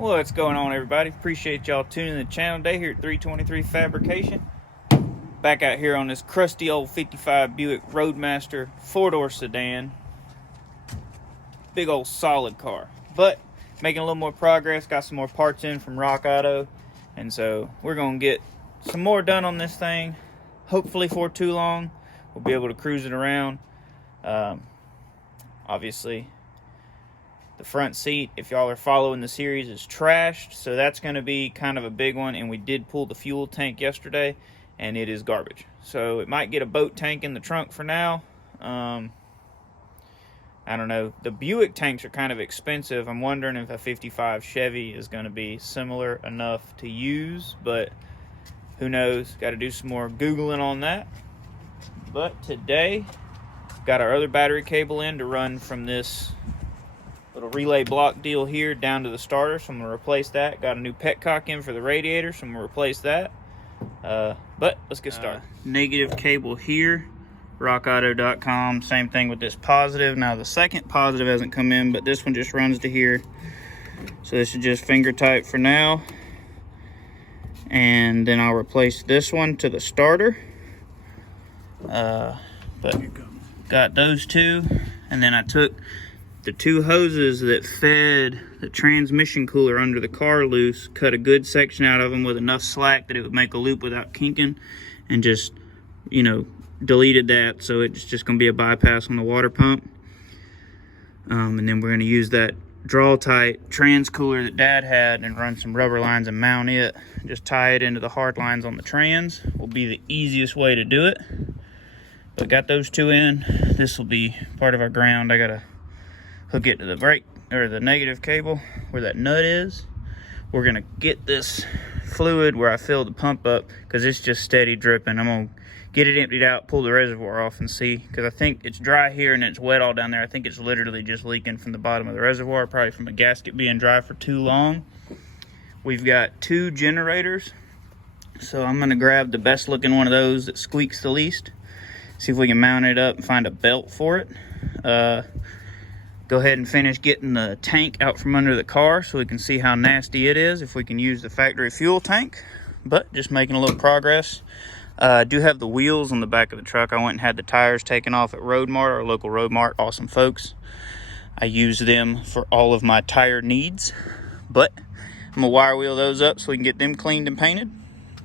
What's going on, everybody? Appreciate y'all tuning in the channel today here at 323 Fabrication. Back out here on this crusty old 55 Buick Roadmaster 4-door sedan. Big old solid car, but making a little more progress. Got some more parts in from Rock Auto, and so we're gonna get some more done on this thing. Hopefully for too long we'll be able to cruise it around. Obviously the front seat, if y'all are following the series, is trashed, so that's going to be kind of a big one. And we did pull the fuel tank yesterday, and it is garbage. So it might get a boat tank in the trunk for now. I don't know. The Buick tanks are kind of expensive. I'm wondering if a 55 Chevy is going to be similar enough to use, but who knows? Got to do some more Googling on that. But today, got our other battery cable in to run from this little relay block deal here down to the starter, so I'm going to replace that. Got a new petcock in for the radiator, so I'm going to replace that. But let's get started. Negative cable here, rockauto.com. Same thing with this positive. Now the second positive hasn't come in, but this one just runs to here. So this is just finger tight for now. And then I'll replace this one to the starter. But got those two, and then I took the two hoses that fed the transmission cooler under the car loose, cut a good section out of them with enough slack that it would make a loop without kinking, and just, you know, deleted that, so it's just going to be a bypass on the water pump. And then we're going to use that draw tight trans cooler that Dad had and run some rubber lines and mount it. Just tie it into the hard lines on the trans will be the easiest way to do it. But got those two in. This will be part of our ground. I gotta hook it to the brake or the negative cable where that nut is. We're gonna get this fluid where I filled the pump up, because it's just steady dripping. I'm gonna get it emptied out, pull the reservoir off and see, because I think it's dry here and it's wet all down there. I think it's literally just leaking from the bottom of the reservoir, probably from a gasket being dry for too long. We've got two generators, so I'm gonna grab the best looking one of those that squeaks the least, see if we can mount it up and find a belt for it. Go ahead and finish getting the tank out from under the car so we can see how nasty it is, if we can use the factory fuel tank. But just making a little progress. I do have the wheels on the back of the truck. I went and had the tires taken off at Road Mart, our local Road Mart, awesome folks. I use them for all of my tire needs, but I'm gonna wire wheel those up so we can get them cleaned and painted.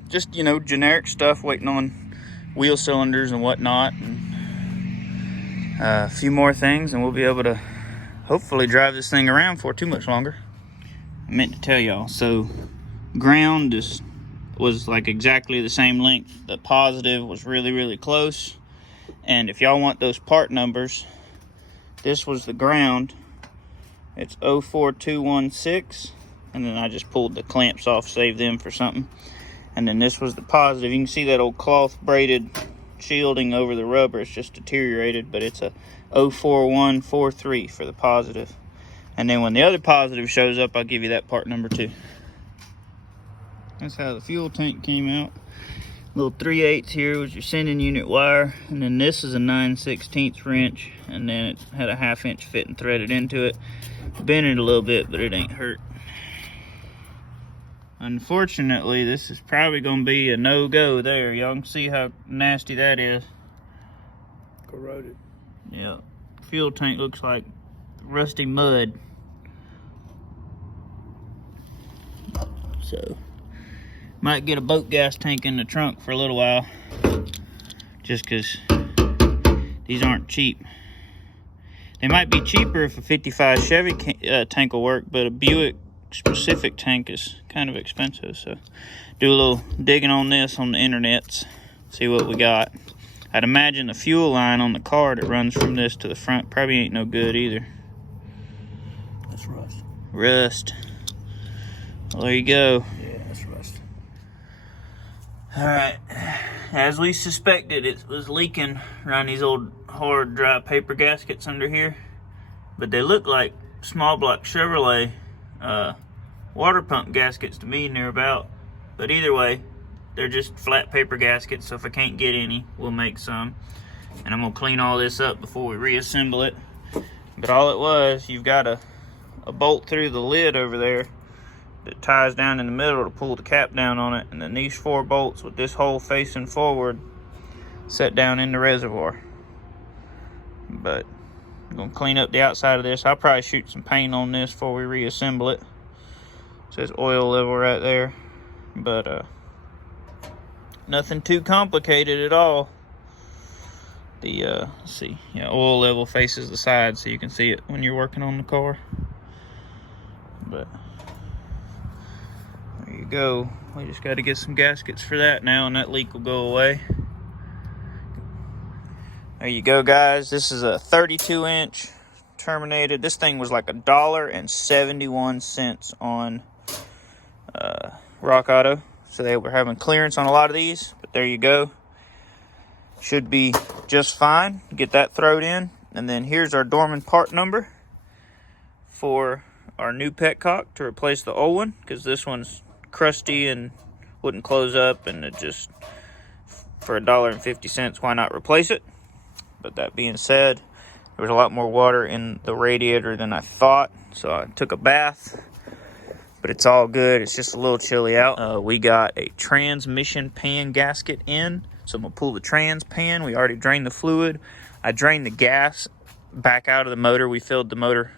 Just, you know, generic stuff, waiting on wheel cylinders and whatnot, and a few more things, and we'll be able to hopefully drive this thing around for too much longer. I meant to tell y'all, so ground was like exactly the same length. The positive was really close, and if y'all want those part numbers, this was the ground. It's 04216, and then I just pulled the clamps off, saved them for something. And then this was the positive. You can see that old cloth braided shielding over the rubber. It's just deteriorated, but it's a 04143 for the positive. And then when the other positive shows up, I'll give you that part number too. That's how the fuel tank came out. Little 3/8 here was your sending unit wire, and then this is a 9/16 wrench, and then it had a 1/2 inch fitting threaded into it. Bent it a little bit, but it ain't hurt. Unfortunately, this is probably going to be a no-go there. Y'all can see how nasty that is. Corroded. Yeah. Fuel tank looks like rusty mud. So, might get a boat gas tank in the trunk for a little while, just because these aren't cheap. They might be cheaper if a 55 Chevy tank will work, but a Buick specific tank is kind of expensive. So do a little digging on this on the internets, see what we got. I'd imagine the fuel line on the car that runs from this to the front probably ain't no good either. That's rust. Rust. Well, there you go. Yeah, that's rust. Alright, as we suspected, it was leaking around these old hard dry paper gaskets under here, but they look like small block Chevrolet water pump gaskets to me, near about. But either way, they're just flat paper gaskets, so if I can't get any, we'll make some. And I'm gonna clean all this up before we reassemble it. But all it was, you've got a bolt through the lid over there, that ties down in the middle to pull the cap down on it, and then these 4 bolts with this hole facing forward set down in the reservoir. But I'm gonna clean up the outside of this. I'll probably shoot some paint on this before we reassemble it. It says oil level right there, but nothing too complicated at all. The let's see, yeah, oil level faces the side so you can see it when you're working on the car. But there you go. We just got to get some gaskets for that now, and that leak will go away. There you go, guys. This is a 32-inch terminated. This thing was like $1.71 on Rock Auto, so they were having clearance on a lot of these. But there you go. Should be just fine. Get that thrown in, and then here's our Dorman part number for our new petcock to replace the old one, because this one's crusty and wouldn't close up, and it just, for $1.50, why not replace it? But that being said, there was a lot more water in the radiator than I thought, so I took a bath, but it's all good. It's just a little chilly out. We got a transmission pan gasket in, so I'm gonna pull the trans pan. We already drained the fluid. I drained the gas back out of the motor. We filled the motor,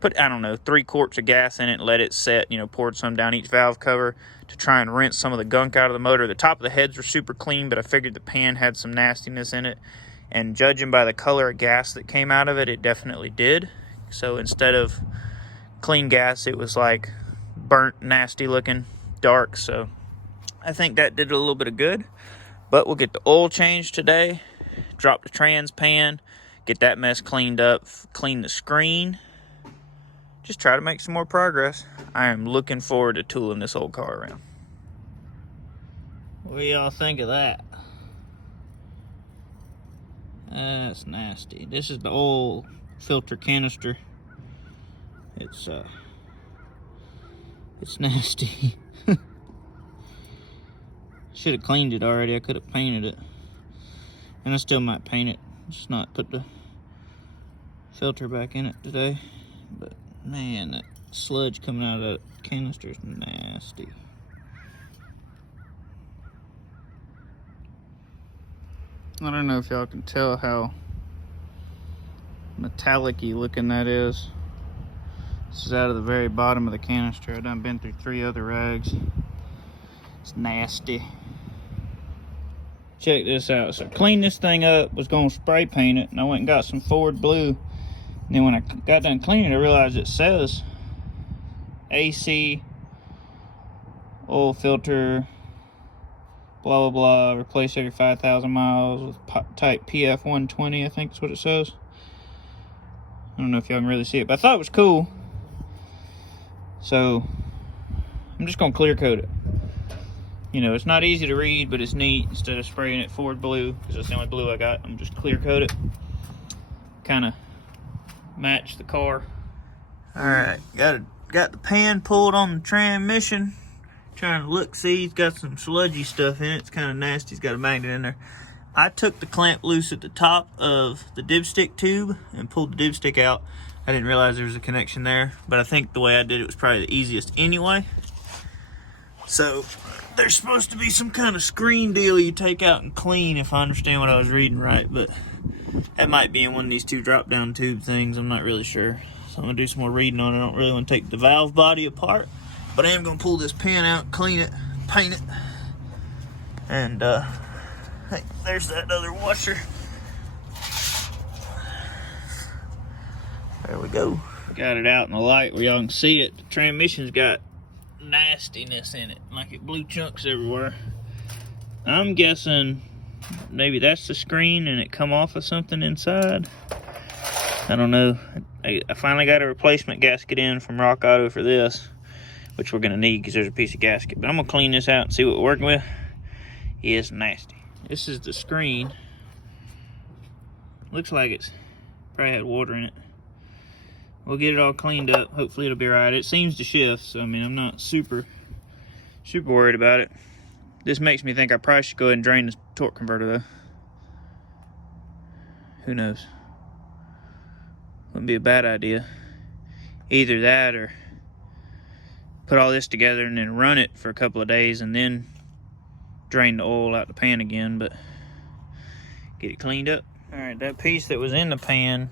put, I don't know, 3 quarts of gas in it and let it set, you know, poured some down each valve cover to try and rinse some of the gunk out of the motor. The top of the heads were super clean, but I figured the pan had some nastiness in it. And judging by the color of gas that came out of it, it definitely did. So instead of clean gas, it was like burnt, nasty looking, dark. So I think that did a little bit of good. But we'll get the oil changed today, drop the trans pan, get that mess cleaned up, clean the screen. Just try to make some more progress. I am looking forward to tooling this old car around. What do y'all think of that? That's nasty. This is the old filter canister. It's nasty. Should have cleaned it already. I could have painted it, and I still might paint it. Just not put the filter back in it today. But man, that sludge coming out of that canister is nasty. I don't know if y'all can tell how metallic-y looking that is. This is out of the very bottom of the canister. I done been through 3 other rags. It's nasty. Check this out. So clean this thing up, was gonna spray paint it, and I went and got some Ford blue. And then when I got done cleaning it, I realized it says AC oil filter, blah, blah, blah, replace every 5,000 miles with type PF 120, I think is what it says. I don't know if y'all can really see it, but I thought it was cool. So I'm just gonna clear coat it. You know, it's not easy to read, but it's neat. Instead of spraying it Ford blue, because that's the only blue I got, I'm just clear coat it. Kind of match the car. All right, got the pan pulled on the transmission. Trying to look, see, it's got some sludgy stuff in it. It's kind of nasty. It's got a magnet in there. I took the clamp loose at the top of the dipstick tube and pulled the dipstick out. I didn't realize there was a connection there, but I think the way I did it was probably the easiest anyway. So there's supposed to be some kind of screen deal you take out and clean, if I understand what I was reading right, but that might be in one of these 2 drop down tube things. I'm not really sure. So I'm gonna do some more reading on it. I don't really want to take the valve body apart, but I am gonna pull this pan out, clean it, paint it, and hey, there's that other washer. There we go. Got it out in the light where y'all can see it. The transmission's got nastiness in it, like it blew chunks everywhere. I'm guessing maybe that's the screen and it come off of something inside. I don't know. I finally got a replacement gasket in from Rock Auto for this, which we're gonna need because there's a piece of gasket. But I'm gonna clean this out and see what we're working with. Yeah, it's nasty. This is the screen. Looks like it's probably had water in it. We'll get it all cleaned up. Hopefully it'll be right. It seems to shift, so I mean, I'm not super worried about it. This makes me think I probably should go ahead and drain the torque converter though. Who knows? Wouldn't be a bad idea. Either that or put all this together and then run it for a couple of days and then drain the oil out the pan again, but get it cleaned up. All right, that piece that was in the pan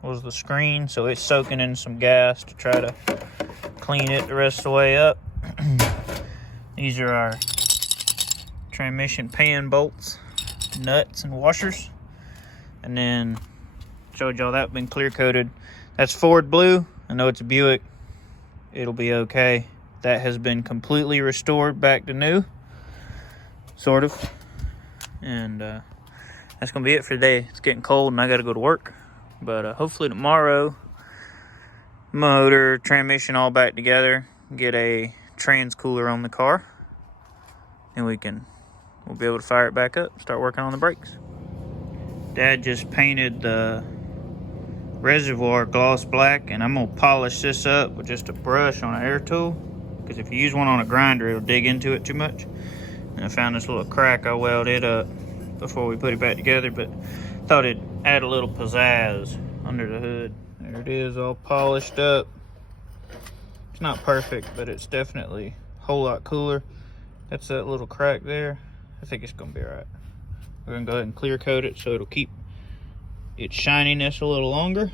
was the screen, so it's soaking in some gas to try to clean it the rest of the way up. These are our transmission pan bolts, nuts, and washers. And then showed y'all that been clear coated. That's Ford blue. I know it's a Buick. It'll be okay. That has been completely restored back to new, sort of. And that's gonna be it for today. It's getting cold and I gotta go to work. But hopefully tomorrow, motor, transmission all back together, get a trans cooler on the car, and we'll be able to fire it back up, start working on the brakes. Dad just painted the Reservoir gloss black, and I'm gonna polish this up with just a brush on an air tool, because if you use one on a grinder, it'll dig into it too much. And I found this little crack, I welded it up before we put it back together, but thought it'd add a little pizzazz under the hood. There it is, all polished up. It's not perfect, but it's definitely a whole lot cooler. That's that little crack there. I think it's gonna be all right. We're gonna go ahead and clear coat it so it'll keep its shininess a little longer.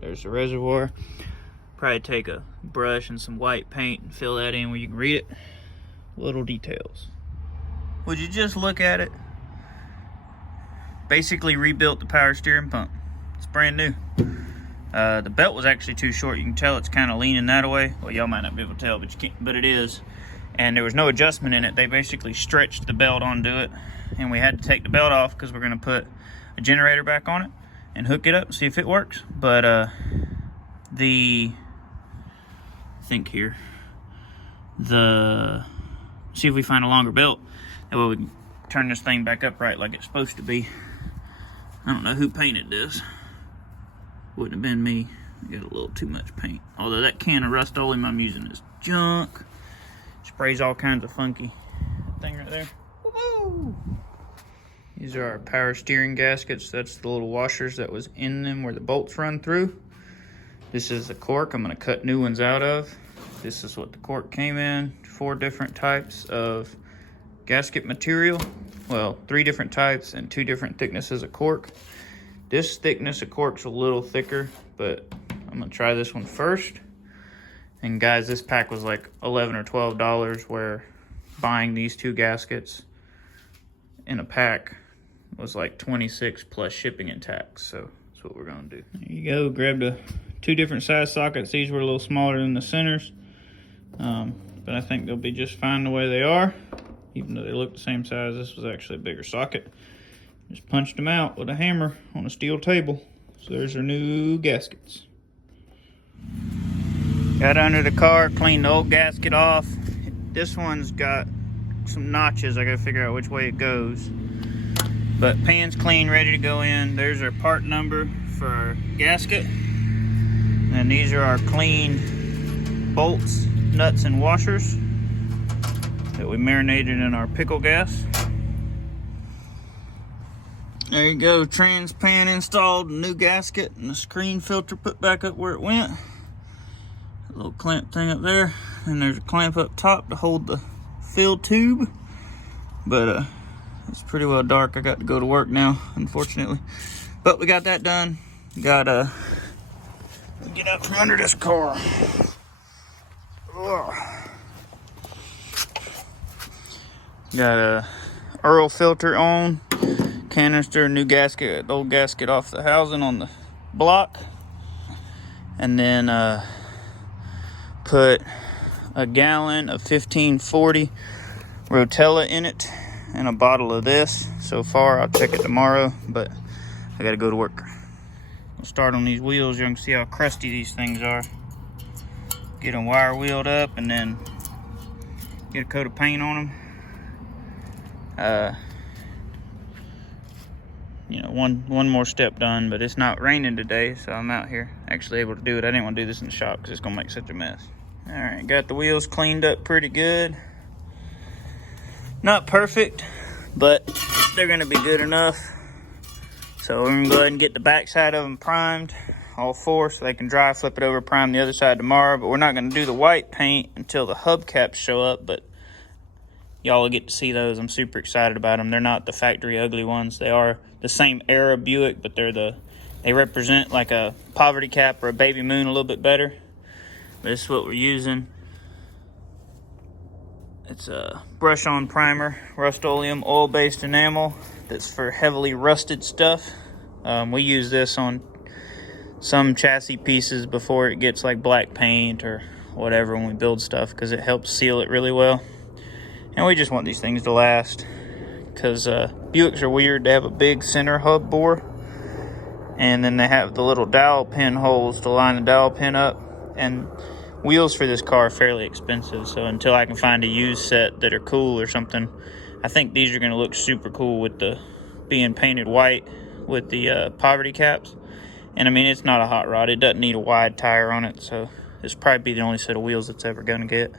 There's the Reservoir. Probably take a brush and some white paint and fill that in where you can read it. Little details. Would you just look at it? Basically rebuilt the power steering pump. It's brand new. The belt was actually too short. You can tell it's kind of leaning that way. Well, y'all might not be able to tell, but you can't. But it is. And there was no adjustment in it. They basically stretched the belt onto it, and we had to take the belt off because we're going to put a generator back on it and hook it up and see if it works. But I think here, see if we find a longer belt. That way we can turn this thing back up right like it's supposed to be. I don't know who painted this. Wouldn't have been me. I got a little too much paint. Although that can of Rust-Oleum I'm using is junk. Sprays all kinds of funky. That thing right there. Woo-hoo! These are our power steering gaskets. That's the little washers that was in them where the bolts run through. This is the cork I'm going to cut new ones out of. This is what the cork came in. 4 different types of gasket material. Well, 3 different types and 2 different thicknesses of cork. This thickness of cork's a little thicker, but I'm gonna try this one first. And guys, this pack was like $11 or $12, where buying these 2 gaskets in a pack was like $26 plus shipping and tax. So that's what we're gonna do. There you go, grabbed 2 different size sockets. These were a little smaller than the centers, but I think they'll be just fine the way they are. Even though they look the same size, this was actually a bigger socket. Just punched them out with a hammer on a steel table. So there's our new gaskets. Got under the car, cleaned the old gasket off. This one's got some notches. I gotta figure out which way it goes. But pan's clean, ready to go in. There's our part number for our gasket. And these are our cleaned bolts, nuts, and washers that we marinated in our pickle gas. There you go, trans pan installed, new gasket, and the screen filter put back up where it went. A little clamp thing up there, and there's a clamp up top to hold the fill tube. But it's pretty well dark. I got to go to work now, unfortunately. But we got that done. Gotta get up from under this car. Ugh. Got a Earl filter on, canister, new gasket, old gasket off the housing on the block, and then put a gallon of 1540 Rotella in it and a bottle of this. So far, I'll check it tomorrow, but I gotta go to work. I'll start on these wheels. You can see how crusty these things are. Get them wire wheeled up and then get a coat of paint on them. You know, one more step done, but it's not raining today, so I'm out here actually able to do it. I didn't want to do this in the shop because it's gonna make such a mess. All right, got the wheels cleaned up pretty good. Not perfect, but they're gonna be good enough. So we're gonna go ahead and get the back side of them primed. all four, so they can dry, flip it over, prime the other side tomorrow. But we're not going to do the white paint until the hubcaps show up, but y'all will get to see those. I'm super excited about them. They're not the factory ugly ones. They are the same era Buick, but they represent like a poverty cap or a baby moon a little bit better. But this is what we're using. It's a brush-on primer, Rust-Oleum oil-based enamel that's for heavily rusted stuff. We use this on some chassis pieces before it gets like black paint or whatever when we build stuff, because it helps seal it really well. And we just want these things to last, because Buicks are weird. They have a big center hub bore, and then they have the little dowel pin holes to line the dowel pin up. And wheels for this car are fairly expensive, so until I can find a used set that are cool or something, I think these are going to look super cool with the being painted white with the poverty caps. And I mean, it's not a hot rod. It doesn't need a wide tire on it, so this probably be the only set of wheels it's ever going to get.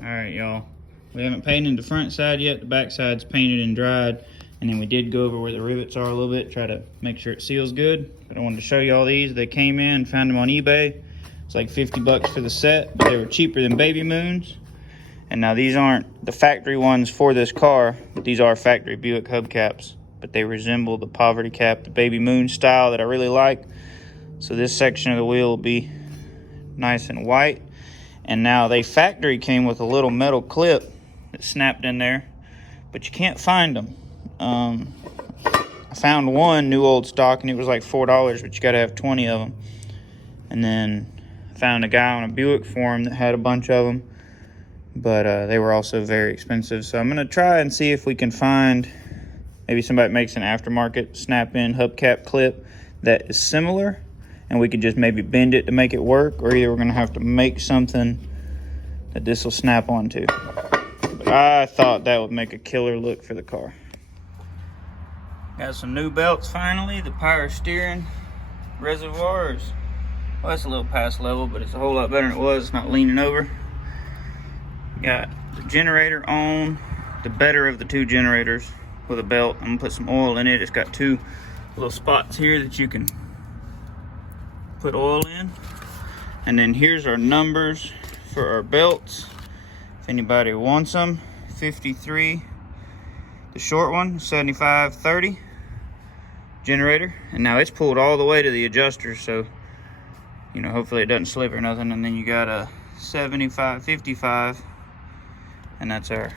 All right, y'all. We haven't painted the front side yet. The back side's painted and dried. And then we did go over where the rivets are a little bit, try to make sure it seals good. But I wanted to show you all these. They came in, found them on eBay. It's like 50 bucks for the set, but they were cheaper than baby moons. And now these aren't the factory ones for this car, but these are factory Buick hubcaps. But they resemble the poverty cap, the baby moon style that I really like. So this section of the wheel will be nice and white. And now they factory came with a little metal clip that snapped in there, but you can't find them. I found one new old stock and it was like $4, but you got to have 20 of them. And then I found a guy on a Buick forum that had a bunch of them, but they were also very expensive. So I'm going to try and see if we can find maybe somebody makes an aftermarket snap-in hubcap clip that is similar, and we could just maybe bend it to make it work, or either we're going to have to make something that this will snap onto. But I thought that would make a killer look for the car. Got some new belts finally. The power steering reservoirs. Well, that's a little past level, but it's a whole lot better than it was. It's not leaning over. Got the generator on, the better of the two generators with a belt. I'm gonna put some oil in it. It's got two little spots here that you can put oil in. And then here's our numbers for our belts. If anybody wants them, 53, the short one, 75/30 generator. And now it's pulled all the way to the adjuster, so you know, hopefully it doesn't slip or nothing. And then you got a 75/55, and that's our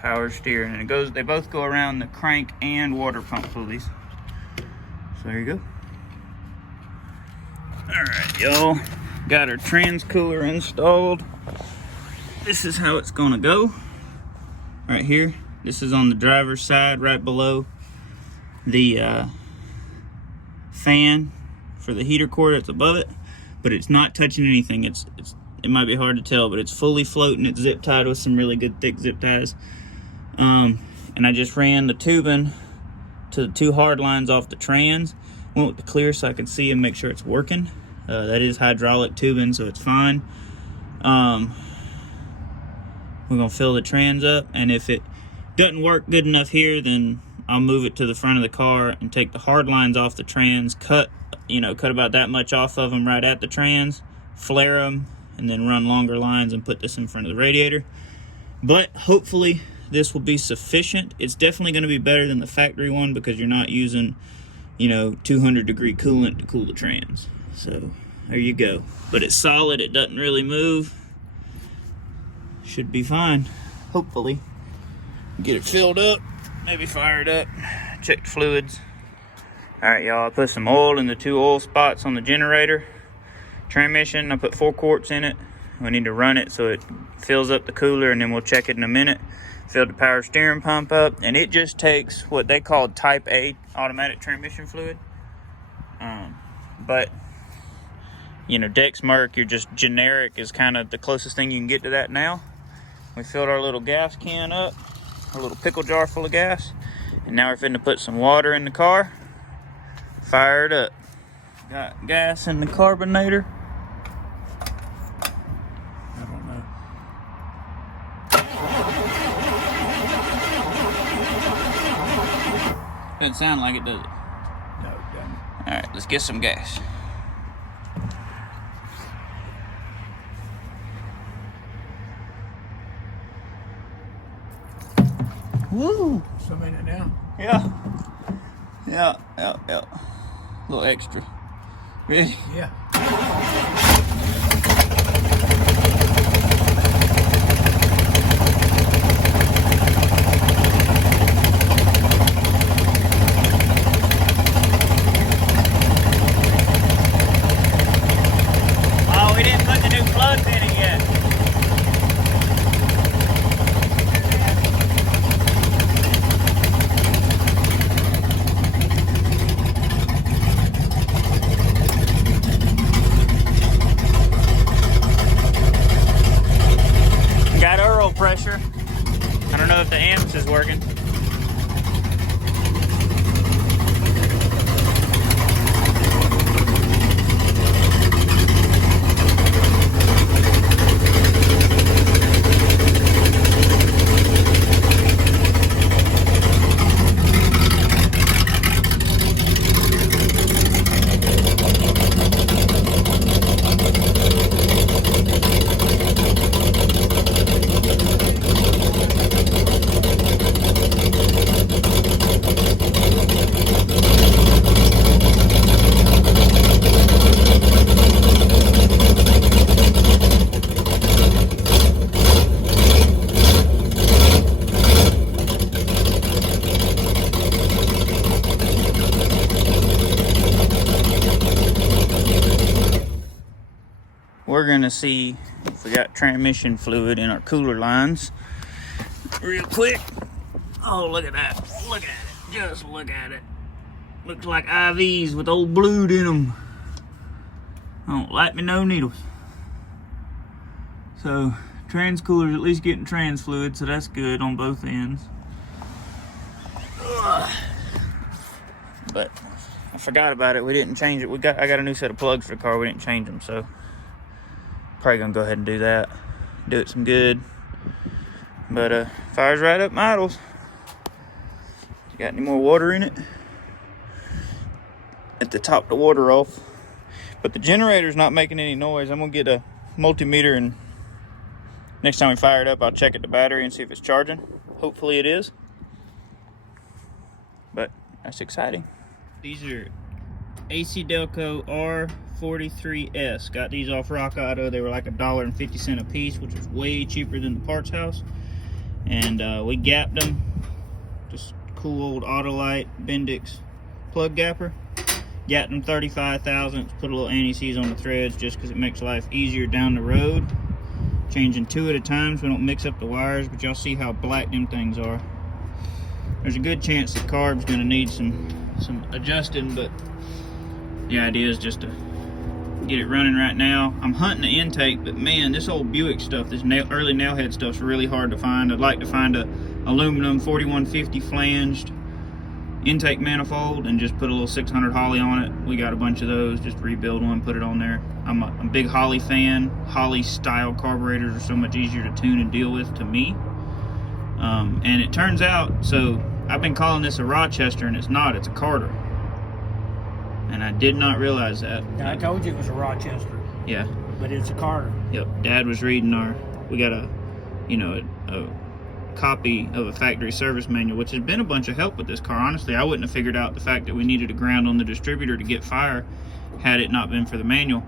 power steering. And it goes, they both go around the crank and water pump pulleys. So there you go. All right, y'all, got our trans cooler installed. This is how it's gonna go. Right here, this is on the driver's side, right below the fan for the heater cord that's above it, but it's not touching anything. It might be hard to tell, but it's fully floating. It's zip tied with some really good thick zip ties. And I just ran the tubing to the two hard lines off the trans. Went with the clear so I could see and make sure it's working. That is hydraulic tubing, so it's fine. We're gonna fill the trans up, and if it doesn't work good enough here, then I'll move it to the front of the car and take the hard lines off the trans, cut about that much off of them right at the trans, flare them, and then run longer lines and put this in front of the radiator. But hopefully this will be sufficient. It's definitely going to be better than the factory one because you're not using 200-degree coolant to cool the trans. So there you go. But it's solid. It doesn't really move. Should be fine, hopefully. Get it filled up, maybe fire it up, check the fluids. All right, y'all, I put some oil in the two oil spots on the generator. Transmission, I put 4 quarts in it. We need to run it so it fills up the cooler, and then we'll check it in a minute. Filled the power steering pump up, and it just takes what they call type A automatic transmission fluid. But Dex Merc, you're just generic is kind of the closest thing you can get to that now. We filled our little gas can up, a little pickle jar full of gas, and now we're finna put some water in the car. Fire it up. Got gas in the carbonator. I don't know. Doesn't sound like it, does it? No, it doesn't. All right, let's get some gas. Woo! Some in it now. Yeah. Yeah. A little extra. Ready? Yeah. Oh, we didn't put the new plugs in it yet. Got Earl pressure. I don't know if the amps is working. We're gonna see if we got transmission fluid in our cooler lines real quick. Oh, look at that. Look at it. Just look at it. Looks like IVs with old blued in them. Don't like me no needles. So, trans cooler's at least getting trans fluid, so that's good on both ends. Ugh. But I forgot about it. We didn't change it. I got a new set of plugs for the car. We didn't change them, so probably gonna go ahead and do that. Do it some good. But fires right up my idles. You got any more water in it? At the top, the water off. But the generator's not making any noise. I'm gonna get a multimeter, and next time we fire it up, I'll check at the battery and see if it's charging. Hopefully it is. But that's exciting. These are AC Delco R43S. Got these off Rock Auto. They were like $1.50 a piece, which is way cheaper than the parts house. And we gapped them. Just cool old Autolite Bendix plug gapper. Gapped them 35 thousandths. Put a little anti-seize on the threads just because it makes life easier down the road. Changing 2 at a time so we don't mix up the wires, but y'all see how black them things are. There's a good chance the carb's gonna need some adjusting, but the idea is just to get it running right now. I'm hunting the intake, but man, this old Buick stuff, this early nailhead stuff's really hard to find. I'd like to find a aluminum 4150 flanged intake manifold and just put a little 600 Holley on it. We got a bunch of those. Just rebuild one, put it on there. I'm a big Holley fan. Holley style carburetors are so much easier to tune and deal with to me. And it turns out, so I've been calling this a Rochester, and it's not. It's a Carter. And I did not realize that. Now, I told you it was a Rochester. Yeah. But it's a Carter. Yep. Dad was reading we got a copy of a factory service manual, which has been a bunch of help with this car. Honestly, I wouldn't have figured out the fact that we needed a ground on the distributor to get fire had it not been for the manual.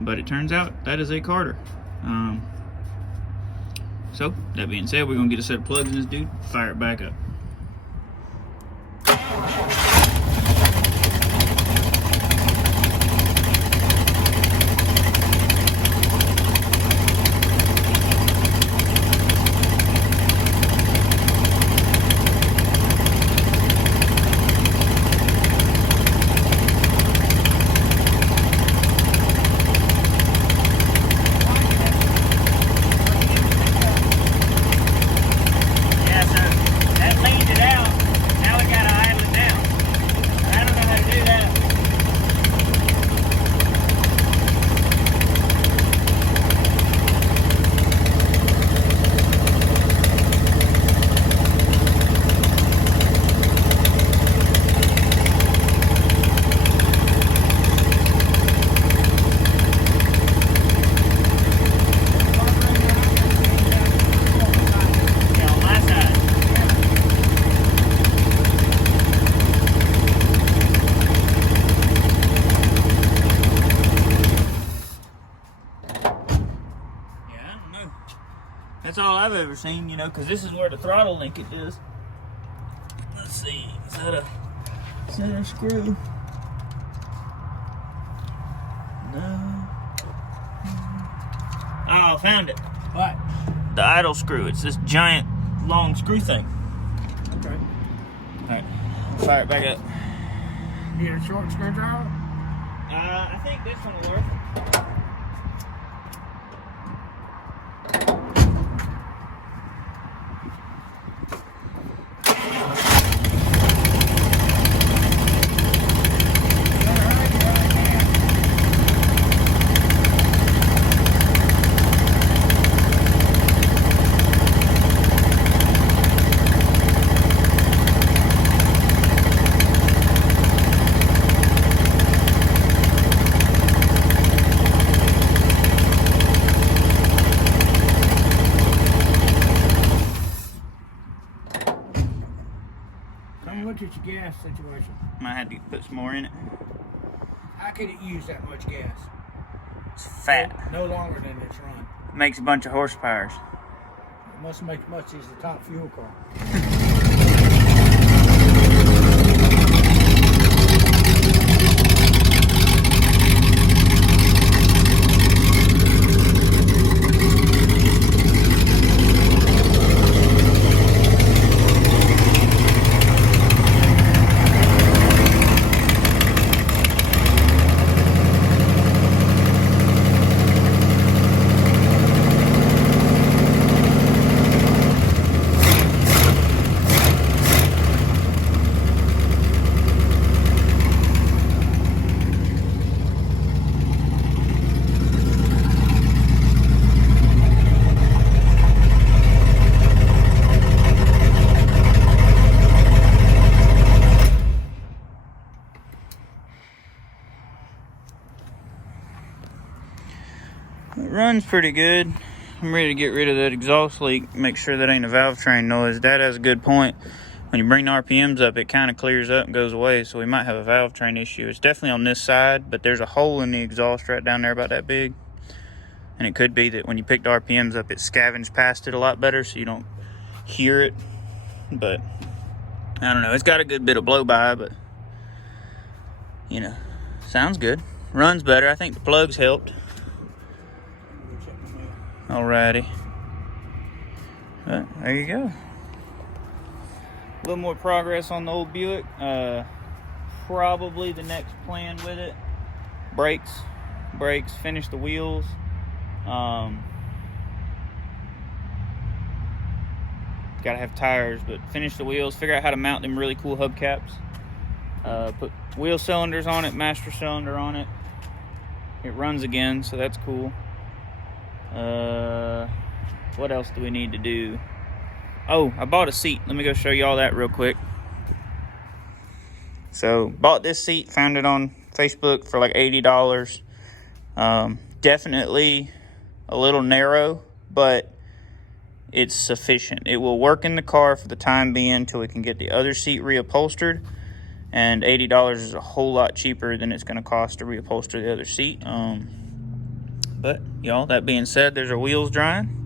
But it turns out that is a Carter. So, that being said, we're going to get a set of plugs in this dude, fire it back up. That's all I've ever seen, you know, because this is where the throttle linkage is. Let's see, is that a center screw? No. Oh, found it. What? The idle screw. It's this giant, long screw thing. Okay. All right, fire it back up. You need a short screwdriver? I think this one will work. Look at your gas situation. Might have to put some more in it. How could it use that much gas? It's fat. No longer than its run. Makes a bunch of horsepowers. It must make much as the top fuel car. It runs pretty good. I'm ready to get rid of that exhaust leak, make sure that ain't a valve train noise. Dad has a good point. When you bring the RPMs up, it kind of clears up and goes away, so we might have a valve train issue. It's definitely on this side, but there's a hole in the exhaust right down there about that big. And it could be that when you pick the RPMs up, it scavenged past it a lot better, so you don't hear it. But I don't know. It's got a good bit of blow by, but you know, sounds good. Runs better. I think the plugs helped. Alrighty. But there you go. A little more progress on the old Buick. Probably the next plan with it. Brakes, finish the wheels. Gotta have tires, but finish the wheels, figure out how to mount them really cool hubcaps. Put wheel cylinders on it, master cylinder on it. It runs again, so that's cool. What else do we need to do? Oh, I bought a seat. Let me go show you all that real quick. So, bought this seat, found it on Facebook for like $80. Definitely a little narrow, but it's sufficient. It will work in the car for the time being until we can get the other seat reupholstered. And $80 is a whole lot cheaper than it's going to cost to reupholster the other seat. But, y'all, that being said, there's our wheels drying.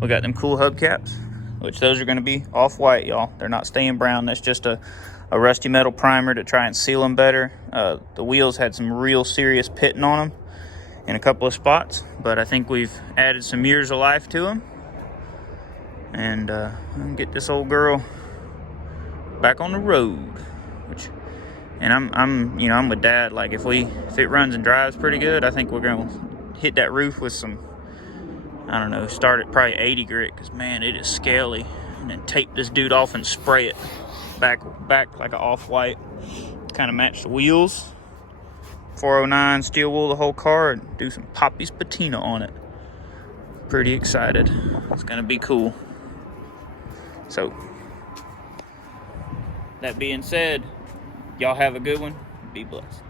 We got them cool hubcaps, which those are going to be off-white, y'all. They're not staying brown. That's just a rusty metal primer to try and seal them better. The wheels had some real serious pitting on them in a couple of spots, but I think we've added some years of life to them. And get this old girl back on the road. And I'm with Dad. Like if it runs and drives pretty good, I think we're gonna hit that roof with some, I don't know, start at probably 80 grit, because man, it is scaly. And then tape this dude off and spray it back like an off-white. Kind of match the wheels. 409 steel wool the whole car and do some Poppy's patina on it. Pretty excited. It's gonna be cool. So, that being said, y'all have a good one. Be blessed.